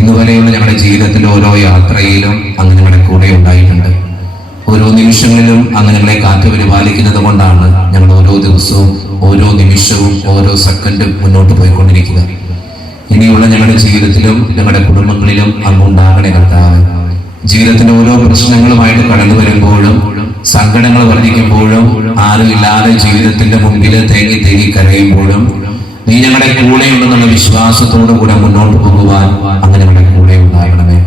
അപ്പച്ച ഇന്ന് ഞങ്ങളുടെ ജീവിതത്തിലെ ഓരോ യാത്രയിലും അങ്ങ് ഞങ്ങളുടെ കൂടെ ഉണ്ടായിട്ടുണ്ട്. ഓരോ നിമിഷങ്ങളിലും അങ്ങ് ഞങ്ങളെ കാത്തു പരിപാലിക്കുന്നത് കൊണ്ടാണ് ഞങ്ങൾ ഓരോ ദിവസവും ഓരോ നിമിഷവും ഓരോ സെക്കൻഡും മുന്നോട്ട് പോയിക്കൊണ്ടിരിക്കുക. ഇനിയുള്ള ഞങ്ങളുടെ ജീവിതത്തിലും ഞങ്ങളുടെ കുടുംബങ്ങളിലും അങ്ങ് ഉണ്ടാകണേ കർത്താവ്. ജീവിതത്തിന്റെ ഓരോ പ്രശ്നങ്ങളുമായിട്ട് കടന്നു വരുമ്പോഴും സങ്കടങ്ങൾ വർദ്ധിക്കുമ്പോഴും ആരുമില്ലാതെ ജീവിതത്തിന്റെ മുമ്പിൽ തേങ്ങി തേങ്ങി കരയുമ്പോഴും നീ ഞങ്ങളുടെ കൂടെയുണ്ടെന്നുള്ള വിശ്വാസത്തോടു കൂടെ മുന്നോട്ട് പോകുവാൻ അങ്ങനെ ഞങ്ങളുടെ കൂടെ ഉണ്ടാകണമേ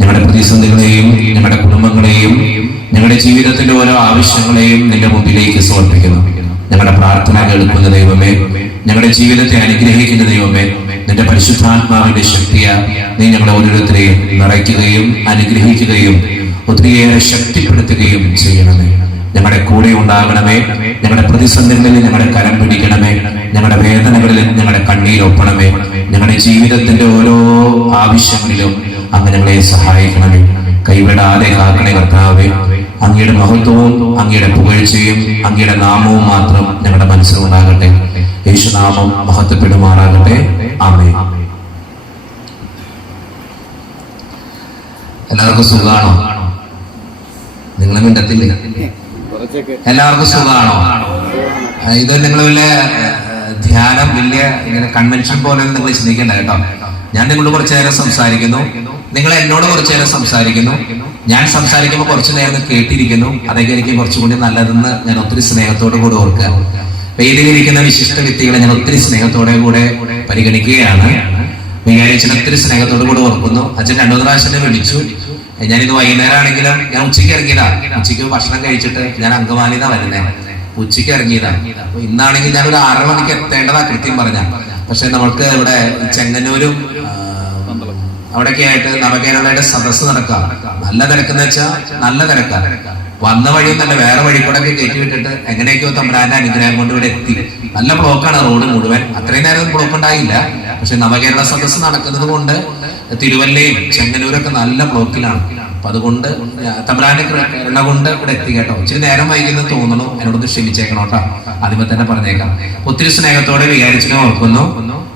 ഞങ്ങളുടെ പ്രതിസന്ധികളെയും ഞങ്ങളുടെ കുടുംബങ്ങളെയും ഞങ്ങളുടെ ജീവിതത്തിന്റെ ഓരോ ആവശ്യങ്ങളെയും നിന്റെ മുമ്പിലേക്ക് സമർപ്പിക്കുന്നു. ഞങ്ങളുടെ പ്രാർത്ഥന കേൾക്കുന്ന ദൈവമേ ഞങ്ങളുടെ ജീവിതത്തെ അനുഗ്രഹിക്കുന്ന ദൈവമേ നിന്റെ പരിശുദ്ധാത്മാവിന്റെ ശക്തിയ നീ ഞങ്ങളെ ഓരോരുത്തരെയും നിറയ്ക്കുകയും അനുഗ്രഹിക്കുകയും ഒത്തിരിയേറെ ശക്തിപ്പെടുത്തുകയും ചെയ്യണമേ. ഞങ്ങളുടെ കൂടെ ഉണ്ടാകണമേ ഞങ്ങളുടെ പ്രതിസന്ധികളിൽ ഞങ്ങളുടെ കരം പിടിക്കണമേ. ഞങ്ങളുടെ വേദനകളിലും ഞങ്ങളുടെ കണ്ണീരൊപ്പണമേ ഞങ്ങളുടെ ജീവിതത്തിന്റെ ഓരോ ആവശ്യങ്ങളിലും അങ്ങ് ഞങ്ങളെ സഹായിക്കണമേ. കൈവിടാതെ കാക്കണേ കർത്താവേ. അങ്ങയുടെ മഹത്വവും അങ്ങയുടെ പുകഴ്ചയും അങ്ങയുടെ നാമവും മാത്രം ഞങ്ങളുടെ മനസ്സിലുണ്ടാകട്ടെ. യേശുനാമം മഹത്വപ്പെടുമാറാകട്ടെ. ആമേ എല്ലാവർക്കും സുഖാണോ നിങ്ങൾ മിണ്ടത്തില്ലേ. എല്ലാവർക്കും സുഖാണോ ഇത് നിങ്ങൾ വലിയ ആ, ധ്യാനം വലിയ ഇങ്ങനെ കൺവെൻഷൻ പോലെ നിങ്ങൾ ചിന്തിക്കേണ്ട കേട്ടോ. ഞാൻ നിങ്ങളോട് കുറച്ചു നേരം സംസാരിക്കുന്നു. നിങ്ങൾ എന്നോട് കുറച്ചു നേരം സംസാരിക്കുന്നു. ഞാൻ സംസാരിക്കുമ്പോൾ കുറച്ചു നേരം കേട്ടിരിക്കുന്നു. അതൊക്കെ എനിക്ക് കുറച്ചുകൂടി നല്ലതെന്ന് ഞാൻ ഒത്തിരി സ്നേഹത്തോടു കൂടെ ഓർക്കുക. വേദിയിലിരിക്കുന്ന വിശിഷ്ട വ്യക്തികളെ ഞാൻ ഒത്തിരി സ്നേഹത്തോടെ കൂടെ പരിഗണിക്കുകയാണ്. വികാരിച്ചൻ ഒത്തിരി സ്നേഹത്തോടു കൂടെ ഓർക്കുന്നു. അച്ഛൻ രണ്ടു പ്രാവശ്യം വിളിച്ചു. ഞാനിത് വൈകുന്നേരം ആണെങ്കിലും ഞാൻ ഉച്ചയ്ക്ക് ഇറങ്ങിയതാ. ഉച്ചയ്ക്ക് ഭക്ഷണം കഴിച്ചിട്ട് ഞാൻ അങ്കമാലിന്നാ വരുന്നേ. ഉച്ചയ്ക്ക് ഇറങ്ങിയതാണ്. ഇന്നാണെങ്കിൽ ഞാൻ ഒരു ആറര മണിക്ക് എത്തേണ്ടതാ കൃത്യം പറഞ്ഞ. പക്ഷെ നമ്മൾക്ക് ഇവിടെ ചെങ്ങന്നൂരും അവിടെയൊക്കെ ആയിട്ട് നവകേരളയുടെ സദസ്സ് നടക്കാം നല്ല തിരക്കെന്ന് വെച്ചാൽ നല്ല തിരക്കാണ് വന്ന വഴിയും തന്നെ വേറെ വഴി കൂടെ ഒക്കെ കയറ്റി വിട്ടിട്ട് എങ്ങനെയൊക്കെയോ തമ്പുരാന്റെ അനുഗ്രഹം കൊണ്ട് ഇവിടെ എത്തി. നല്ല ബ്ലോക്കാണ് റോഡ് മുഴുവൻ. അത്രയും നേരം ബ്ലോക്ക് ഉണ്ടായില്ല. പക്ഷെ നവകേരള സദസ്സ് നടക്കുന്നത് കൊണ്ട് തിരുവല്ലയും ചെങ്ങന്നൂരൊക്കെ നല്ല ബ്ലോക്കിലാണ്. അപ്പൊ അതുകൊണ്ട് തമ്പുരാന്റെ കരുണ കൊണ്ട് ഇവിടെ എത്തി കേട്ടോ. ഇച്ചിരി നേരം വൈകുന്നു തോന്നണു എന്നോടൊന്ന് ക്ഷമിച്ചേക്കണം കേട്ടോ. ആദ്യമേ തന്നെ പറഞ്ഞേക്കാം. ഒത്തിരി സ്നേഹത്തോടെ വികാരിച്ചിനെ ഓർക്കുന്നു.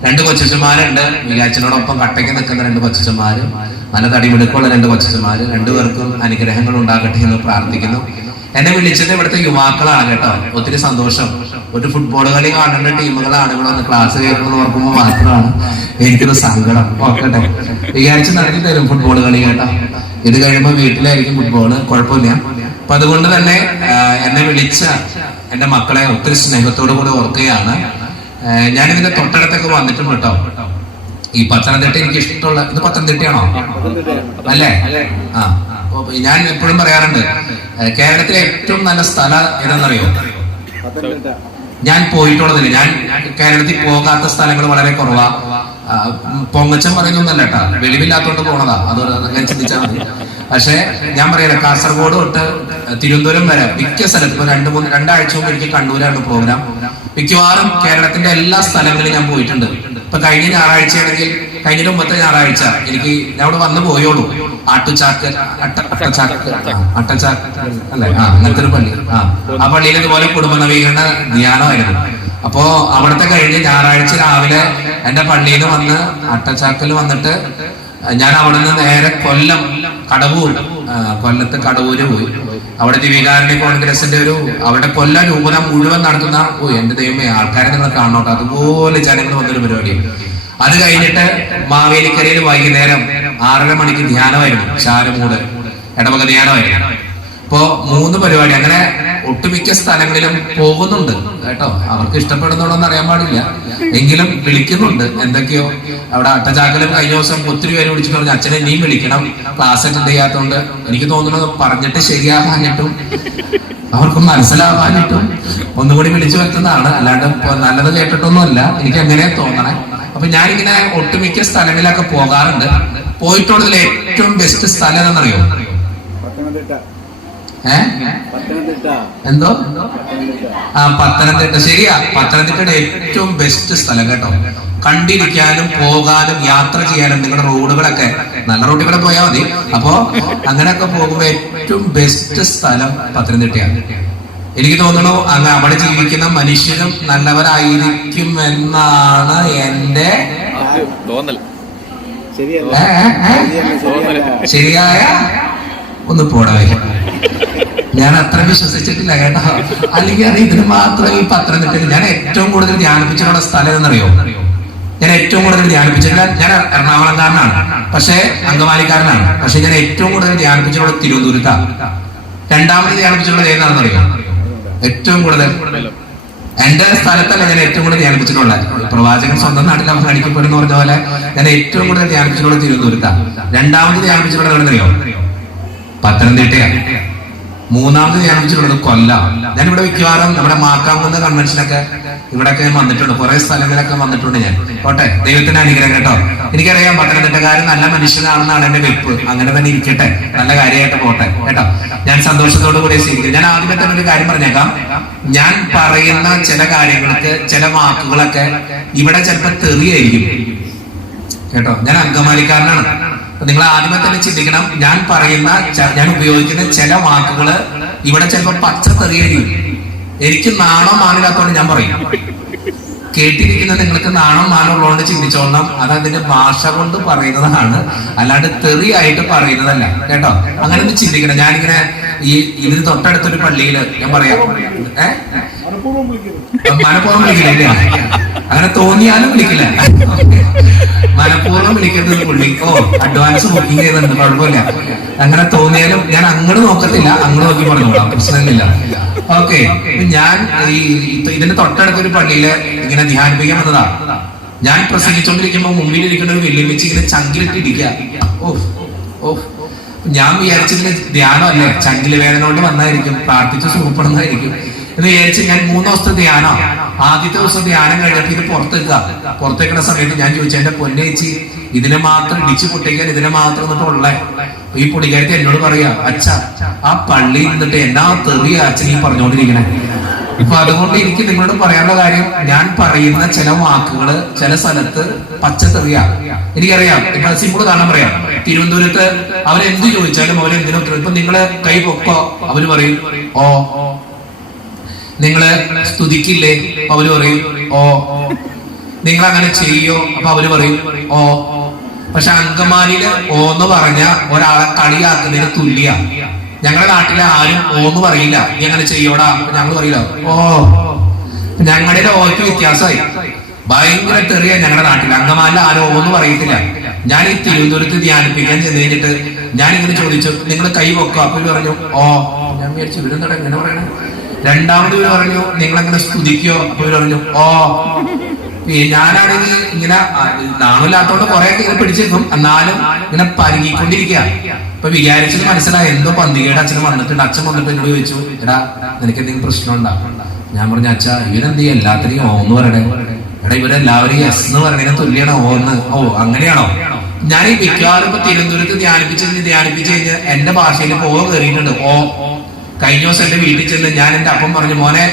രണ്ട് കൊച്ചന്മാരുണ്ട് വികാരിച്ചിനോടൊപ്പം കട്ടയ്ക്ക് നിൽക്കുന്ന രണ്ട് കൊച്ചന്മാര് നല്ല തടിമിടുക്കുള്ള രണ്ട് കൊച്ചന്മാര് രണ്ടുപേർക്കും അനുഗ്രഹങ്ങൾ ഉണ്ടാകട്ടെ എന്ന് പ്രാർത്ഥിക്കുന്നു. എന്നെ വിളിച്ചത് ഇവിടുത്തെ യുവാക്കളാണ് കേട്ടോ. ഒത്തിരി സന്തോഷം. ഒരു ഫുട്ബോൾ കളി കാണേണ്ട ടീമുകളാണ് ഇവിടെ വന്ന് ക്ലാസ് കേൾക്കുന്നത് ഓർക്കുമ്പോൾ മാത്രമാണ് എനിക്കൊരു സങ്കടം. ഓർക്കട്ടെ? വിചാരിച്ച് നടത്തി തരും ഫുട്ബോൾ കളി കേട്ടോ. ഇത് കഴിയുമ്പോൾ വീട്ടിലായിരിക്കും ഫുട്ബോൾ കുഴപ്പമില്ല. അപ്പൊ അതുകൊണ്ട് തന്നെ എന്നെ വിളിച്ച എന്റെ മക്കളെ ഒത്തിരി സ്നേഹത്തോടു കൂടി ഓർക്കുകയാണ്. ഞാനിതിന്റെ തൊട്ടടുത്തൊക്കെ വന്നിട്ടുണ്ട് കേട്ടോ. ഈ പത്തനംതിട്ട എനിക്ക് ഇഷ്ടമുള്ള ഇത് പത്തനംതിട്ടയാണോ? അല്ലേ? ആ. ഞാൻ എപ്പോഴും പറയാറുണ്ട് കേരളത്തിലെ ഏറ്റവും നല്ല സ്ഥലം ഏതാണെന്നറിയോ? ഞാൻ പോയിട്ടുള്ളതില്ല ഞാൻ കേരളത്തിൽ പോകാത്ത സ്ഥലങ്ങൾ വളരെ കുറവാ. പൊങ്ങച്ചം പറയുന്നൊന്നല്ല കേട്ടാ. വെളിവില്ലാത്തോണ്ട് പോണതാ. അത് ഞാൻ ചിന്തിച്ചാൽ മതി. പക്ഷെ ഞാൻ പറയാം കാസർഗോഡ് തൊട്ട് തിരുവനന്തപുരം വരെ മിക്ക സ്ഥലത്തും രണ്ട് മൂന്ന് രണ്ടാഴ്ച മുമ്പ് എനിക്ക് കണ്ണൂരാണ് പ്രോഗ്രാം മിക്കവാറും കേരളത്തിന്റെ എല്ലാ സ്ഥലങ്ങളിലും ഞാൻ പോയിട്ടുണ്ട്. ഇപ്പൊ കഴിഞ്ഞ ഞായറാഴ്ചയാണെങ്കിൽ കഴിഞ്ഞ മുമ്പത്തെ ഞായറാഴ്ച എനിക്ക് ഞാൻ അവിടെ വന്നു പോയോളൂ. ആട്ടുചാക്ക് അട്ട അട്ടച്ചാക്ക് അട്ടച്ചാക്ക് അല്ലേ? ആ അങ്ങനത്തെ ഒരു പള്ളി. ആ ആ പള്ളിയിൽ ഇതുപോലെ കുടുംബ നവീകരണ ധ്യാനമായിരുന്നു. അപ്പോ അവിടുത്തെ കഴിഞ്ഞ് ഞായറാഴ്ച രാവിലെ എന്റെ പള്ളിയിൽ വന്ന് അട്ടച്ചാക്കിൽ വന്നിട്ട് ഞാൻ അവിടെ നിന്ന് നേരെ കൊല്ലം കടവൂർ കൊല്ലത്ത് കടവൂര് പോയി. അവിടെ ദിവികാരണ്യ കോൺഗ്രസിന്റെ ഒരു അവിടെ കൊല്ലം രൂപത മുഴുവൻ നടത്തുന്ന ഓ എന്റെ ദൈവമേ ആൾക്കാരെ നിങ്ങൾ കാണോട്ടോ അതുപോലെ ജനങ്ങൾ വന്നൊരു പരിപാടി അത് കഴിഞ്ഞിട്ട് മാവേലിക്കരയിൽ വൈകുന്നേരം ആറര മണിക്ക് ധ്യാനമായിരുന്നു. ശാരമൂട് ഇടവക ധ്യാനമായിരുന്നു ഇപ്പോ മൂന്ന് പരിപാടി. അങ്ങനെ ഒട്ടുമിക്ക സ്ഥലങ്ങളിലും പോകുന്നുണ്ട് കേട്ടോ. അവർക്ക് ഇഷ്ടപ്പെടുന്നുണ്ടോന്ന് അറിയാൻ പാടില്ല. എങ്കിലും വിളിക്കുന്നുണ്ട്. എന്തൊക്കെയോ. അവിടെ അട്ടചാക്കലും കഴിഞ്ഞ ദിവസം ഒത്തിരി പേര് വിളിച്ചിട്ട് പറഞ്ഞു അച്ഛനെ നീ വിളിക്കണം. ക്ലാസ് അറ്റൻഡ് ചെയ്യാത്തോണ്ട് എനിക്ക് തോന്നുന്നത് പറഞ്ഞിട്ട് ശരിയാകാനിട്ടും അവർക്ക് മനസ്സിലാവാനിട്ടും ഒന്നുകൂടി വിളിച്ചു വരുത്തുന്നതാണ്. അല്ലാണ്ട് നല്ലത് കേട്ടിട്ടൊന്നുമല്ല. എനിക്ക് അങ്ങനെ തോന്നണേ? അപ്പൊ ഞാനിങ്ങനെ ഒട്ടുമിക്ക സ്ഥലങ്ങളിലൊക്കെ പോകാറുണ്ട്. പോയിട്ടുള്ളതിൽ ഏറ്റവും ബെസ്റ്റ് സ്ഥലം പത്തനംതിട്ട. എന്തോ? ആ പത്തനംതിട്ട. ശരിയാ. പത്തനംതിട്ടയുടെ ഏറ്റവും ബെസ്റ്റ് സ്ഥലം കേട്ടോ. കണ്ടിരിക്കാനും പോകാനും യാത്ര ചെയ്യാനും നിങ്ങളുടെ റോഡുകളൊക്കെ നല്ല റോഡിൽ കൂടെ പോയാൽ മതി. അപ്പോ അങ്ങനെയൊക്കെ പോകുമ്പോ ഏറ്റവും ബെസ്റ്റ് സ്ഥലം പത്തനംതിട്ടയാണ്. എനിക്ക് തോന്നുന്നു അങ്ങ് അവിടെ ജീവിക്കുന്ന മനുഷ്യനും നല്ലവരായിരിക്കും എന്നാണ് എന്റെ ശരിയായ ഒന്ന് പോടാ ഞാൻ അത്ര വിശ്വസിച്ചിട്ടില്ല കേട്ടോ. അല്ലെങ്കിൽ അത് ഇതിന് മാത്രം ഈ പത്തനംതിട്ടയിൽ ഞാൻ ഏറ്റവും കൂടുതൽ ധ്യാനിപ്പിച്ചിട്ടുള്ള സ്ഥലം എന്നറിയോ ഞാൻ ഏറ്റവും കൂടുതൽ ധ്യാനിപ്പിച്ചിട്ടില്ല ഞാൻ എറണാകുളംകാരനാണ്. പക്ഷേ അങ്കമാലിക്കാരനാണ്. പക്ഷെ ഞാൻ ഏറ്റവും കൂടുതൽ ധ്യാനിപ്പിച്ചിട്ടുള്ള തിരുവനന്തപുരത്താണ് രണ്ടാമത് ധ്യാനിപ്പിച്ചിട്ടുള്ളത് ഏതാണെന്നറിയോ? ഏറ്റവും കൂടുതൽ എന്റെ സ്ഥലത്തല്ല ഞാൻ ഏറ്റവും കൂടുതൽ ധ്യാനിപ്പിച്ചിട്ടുള്ളത്. പ്രവാചകൻ സ്വന്തം നാട്ടിൽ അവസാനിക്കപ്പെടുന്ന പറഞ്ഞ പോലെ ഞാൻ ഏറ്റവും കൂടുതൽ ധ്യാനിപ്പിച്ചിട്ടുള്ളത് തിരുവനന്തപുരത്താണ്. രണ്ടാമത് ധ്യാനിപ്പിച്ചിട്ടുള്ളത് എവിടെ എവിടെന്നറിയോ? പത്തനംതിട്ടയാണ്. മൂന്നാമത് ഞാൻ വിളിച്ചിട്ടുള്ളത് കൊല്ല. ഞാനിവിടെ മിക്കവാറും നമ്മുടെ മാക്കാവുന്ന കൺവെൻഷനൊക്കെ ഇവിടെയൊക്കെ ഞാൻ വന്നിട്ടുണ്ട്. കുറെ സ്ഥലങ്ങളിലൊക്കെ വന്നിട്ടുണ്ട് ഞാൻ. ഓട്ടെ ദൈവത്തിന്റെ അനുഗ്രഹം കേട്ടോ. എനിക്കറിയാം പത്തനംതിട്ടക്കാരൻ നല്ല മനുഷ്യനാണെന്നാണ് എന്റെ വെപ്പ് അങ്ങനെ തന്നെ ഇരിക്കട്ടെ. നല്ല കാര്യമായിട്ട് പോട്ടെ. കേട്ടോ? ഞാൻ സന്തോഷത്തോടു കൂടി സ്വീകരിക്കും. ഞാൻ ആദ്യമേ തന്നെ ഒരു കാര്യം പറഞ്ഞേക്കാം. ഞാൻ പറയുന്ന ചില കാര്യങ്ങൾക്ക് ചില വാക്കുകളൊക്കെ ഇവിടെ ചിലപ്പോൾ തെറിയായിരിക്കും. കേട്ടോ? ഞാൻ അങ്കമാലിക്കാരനാണ്. നിങ്ങൾ ആദ്യമേ തന്നെ ചിന്തിക്കണം. ഞാൻ പറയുന്ന ഞാൻ ഉപയോഗിക്കുന്ന ചില വാക്കുകൾ ഇവിടെ ചിലപ്പോൾ പച്ച തെറിയായിരിക്കും എനിക്ക് നാണോ മാനില്ലാത്തോണ്ട് ഞാൻ പറയും. കേട്ടിരിക്കുന്ന നിങ്ങൾക്ക് നാണോ മാനോ ഉള്ളതുകൊണ്ട് ചിന്തിച്ചോളണം. അത് അതിന്റെ ഭാഷ കൊണ്ട് പറയുന്നതാണ്. അല്ലാണ്ട് തെറിയായിട്ട് പറയുന്നതല്ല. കേട്ടോ? അങ്ങനെ ഒന്ന് ചിന്തിക്കണം ഞാനിങ്ങനെ ഈ ഇതിന് തൊട്ടടുത്തൊരു പള്ളിയിൽ ഞാൻ പറയാം. ഏഹ് മനഃപൂർവം വിളിക്കില്ല അങ്ങനെ തോന്നിയാലും വിളിക്കില്ല. മനഃപൂർവം വിളിക്കുന്നത് പുള്ളി. ഓ അഡ്വാൻസ് ബുക്കിംഗ് ചെയ്തിട്ടുണ്ട് കുഴപ്പമില്ല. അങ്ങനെ തോന്നിയാലും ഞാൻ അങ്ങോട്ട് നോക്കത്തില്ല അങ്ങോട്ട് നോക്കി പറഞ്ഞോളാം പ്രശ്നമില്ല. ഓക്കെ ഞാൻ ഇതിന്റെ തൊട്ടടുത്തൊരു പള്ളിയിൽ ഇങ്ങനെ ധ്യാനിപ്പിക്കാൻ വന്നതാ. ഞാൻ പ്രസംഗിച്ചോണ്ടിരിക്കുമ്പോ മുമ്പിൽ ഇരിക്കുന്ന ഒരു വെല്ലുവിളിച്ച് ഇങ്ങനെ ചങ്കിലിട്ട് ഇടിക്കുക ഓ ഓ. ഞാൻ വിചാരിച്ചതിന് ധ്യാനമല്ലേ? ചങ്കിൽ വേദന കൊണ്ട് വന്നായിരിക്കും പ്രാർത്ഥിച്ച് സുഖപ്പെടുന്നതായിരിക്കും എന്ന് വിചാരിച്ച് ഞാൻ മൂന്ന് ദിവസത്തെ ധ്യാനം ആദ്യത്തെ ദിവസം ധ്യാനം കഴിഞ്ഞിട്ട് ഇത് പുറത്തേക്കുക പുറത്തേക്കുന്ന സമയത്ത് ഞാൻ ചോദിച്ചു എന്റെ പൊന്നേച്ചി ഇതിനെ മാത്രം ഇടിച്ചു പൊട്ടിക്കാൻ ഇതിനെ മാത്രം എന്നിട്ട് ഉള്ളേ? ഈ പൊടിക്കാരത്തെ എന്നോട് പറയാ അച്ഛ ആ പള്ളി നിന്നിട്ട് എന്നാ തെറിയ അച്ഛൻ ഈ പറഞ്ഞുകൊണ്ടിരിക്കണേ ഇപ്പൊ അതുകൊണ്ട് എനിക്ക് നിങ്ങളോട് പറയാനുള്ള കാര്യം ഞാൻ പറയുന്ന ചില വാക്കുകൾ ചില സ്ഥലത്ത് പച്ചത്തെറിയ. എനിക്കറിയാം ഇപ്പൊ സിമ്പിൾ കാരണം പറയാം. തിരുവനന്തപുരത്ത് അവരെന്ത് ചോദിച്ചാലും അവരെന്തിനും ഇപ്പൊ നിങ്ങൾ കൈ പൊക്കോ? അവർ പറയും ഓ നിങ്ങൾ സ്തുതിക്കില്ലേ? അവർ പറയും ഓ. നിങ്ങൾ അങ്ങനെ ചെയ്യോ? അപ്പൊ അവർ പറയും ഓ. പക്ഷെ അങ്കമാലിയിൽ ഓ എന്ന് പറഞ്ഞ ഒരാളെ കളിയാക്കുന്നതിന് തുല്യ. ഞങ്ങളുടെ നാട്ടിലെ ആരും ഓ എന്ന് പറയില്ല. നീ അങ്ങനെ ചെയ്യോടാ? ഞങ്ങൾ പറയില്ല ഓ. ഞങ്ങളുടെ ഓക്ക് വ്യത്യാസമായി. ഭയങ്കര തെറിയ ഞങ്ങളുടെ നാട്ടിൽ അങ്കമാലിൽ ആരും എന്ന് പറയത്തില്ല. ഞാൻ ഈ തിരുവനന്തപുരത്ത് ധ്യാനിപ്പിക്കാൻ ചെന്ന് കഴിഞ്ഞിട്ട് ഞാൻ ഇങ്ങനെ ചോദിച്ചു നിങ്ങൾ കൈ വെക്കുക അപ്പൊ പറഞ്ഞു ഓ. ഞാൻ വിചാരിച്ചു ഇവരെന്താ എങ്ങനെ പറയണേ? രണ്ടാമത് ഇവർ പറഞ്ഞു നിങ്ങൾ അങ്ങനെ സ്തുതിക്കോ? അപ്പൊ ഇവർ പറഞ്ഞു ഓ ഞാനാണെങ്കിൽ ഇങ്ങനെ നാണില്ലാത്തോണ്ട് കുറെ ഇങ്ങനെ പിടിച്ചിരുന്നു. എന്നാലും ഇങ്ങനെ പരുങ്ങിക്കൊണ്ടിരിക്കുക അപ്പൊ വിചാരിച്ചത് മനസ്സിലായി. എന്തോ പന്തികയുടെ അച്ഛൻ വന്നിട്ടുണ്ട്. അച്ഛൻ വന്നിട്ട് എന്നോട് ചോദിച്ചു എടാ നിനക്ക് എന്തെങ്കിലും പ്രശ്നം ഉണ്ടാ? ഞാൻ പറഞ്ഞു അച്ഛാ ഇവരെന്ത് ചെയ്യും? എല്ലാത്തിനെയും ഓ എന്ന് പറയണേ. എടാ ഇവരെല്ലാവരും യെസ് എന്ന് പറയുന്നതിന് തുല്യാണ്. ഓ എന്ന് ഓ അങ്ങനെയാണോ? ഞാൻ ഈ മിക്കവാറും ഇപ്പൊ തിരുവനന്തപുരത്ത് ധ്യാനിപ്പിച്ച് ധ്യാനിപ്പിച്ച് കഴിഞ്ഞാൽ എന്റെ ഭാഷയിൽ ഓ കയറിയിട്ടുണ്ട് ഓ കഴിഞ്ഞ ദിവസം എന്റെ വീട്ടിൽ ചെന്ന് ഞാൻ എന്റെ അപ്പം പറഞ്ഞു മോനെ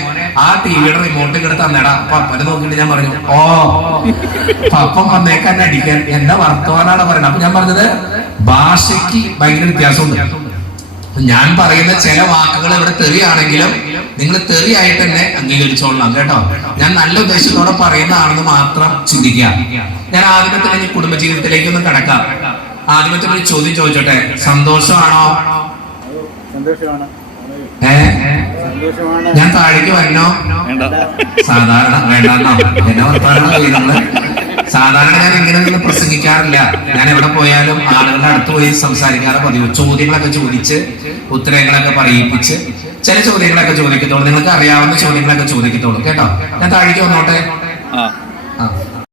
ആ ടിവിയുടെ റിമോട്ട് കിടത്താൻ നേടാ അപ്പൊ അപ്പനെ നോക്കിയിട്ട് ഞാൻ പറഞ്ഞു ഓ അപ്പം വന്നേക്കാൻ അടിക്കാൻ എന്റെ വർത്തമാനാണ് പറയുന്നത്. അപ്പൊ ഞാൻ പറഞ്ഞത് ഭാഷയ്ക്ക് ഭയങ്കര വ്യത്യാസമുണ്ട്. ഞാൻ പറയുന്ന ചില വാക്കുകൾ ഇവിടെ തെറിയാണെങ്കിലും നിങ്ങൾ തെറിയായിട്ട് തന്നെ അംഗീകരിച്ചോളണം കേട്ടോ. ഞാൻ നല്ല ഉദ്ദേശത്തോടെ പറയുന്നതാണെന്ന് മാത്രം ചിന്തിക്കുക. ഞാൻ ആദ്യമേ തന്നെ കുടുംബജീവിതത്തിലേക്ക് ഒന്ന് കിടക്കാം. ആദ്യമേ തന്നെ ഒരു ചോദ്യം ചോദിച്ചോട്ടെ? സന്തോഷമാണോ? സന്തോഷമാണ്. ഏ? ഞാൻ താഴേക്ക് വരണോ? സാധാരണ വേണ്ടെന്നോ? എന്നെ വർത്താനം നമ്മൾ. സാധാരണ ഞാൻ ഇങ്ങനെ നിന്ന് പ്രസംഗിക്കാറില്ല. ഞാൻ എവിടെ പോയാലും ആളുകളുടെ അടുത്ത് പോയി സംസാരിക്കാറ് പതിവ് ചോദ്യങ്ങളൊക്കെ ചോദിച്ച് ഉത്തരങ്ങളൊക്കെ പറയിപ്പിച്ച് ചില ചോദ്യങ്ങളൊക്കെ ചോദിക്കത്തുള്ളൂ. നിങ്ങൾക്ക് അറിയാവുന്ന ചോദ്യങ്ങളൊക്കെ ചോദിക്കത്തുള്ളൂ. കേട്ടോ? ഞാൻ താഴേക്ക് വന്നോട്ടെ? ആ.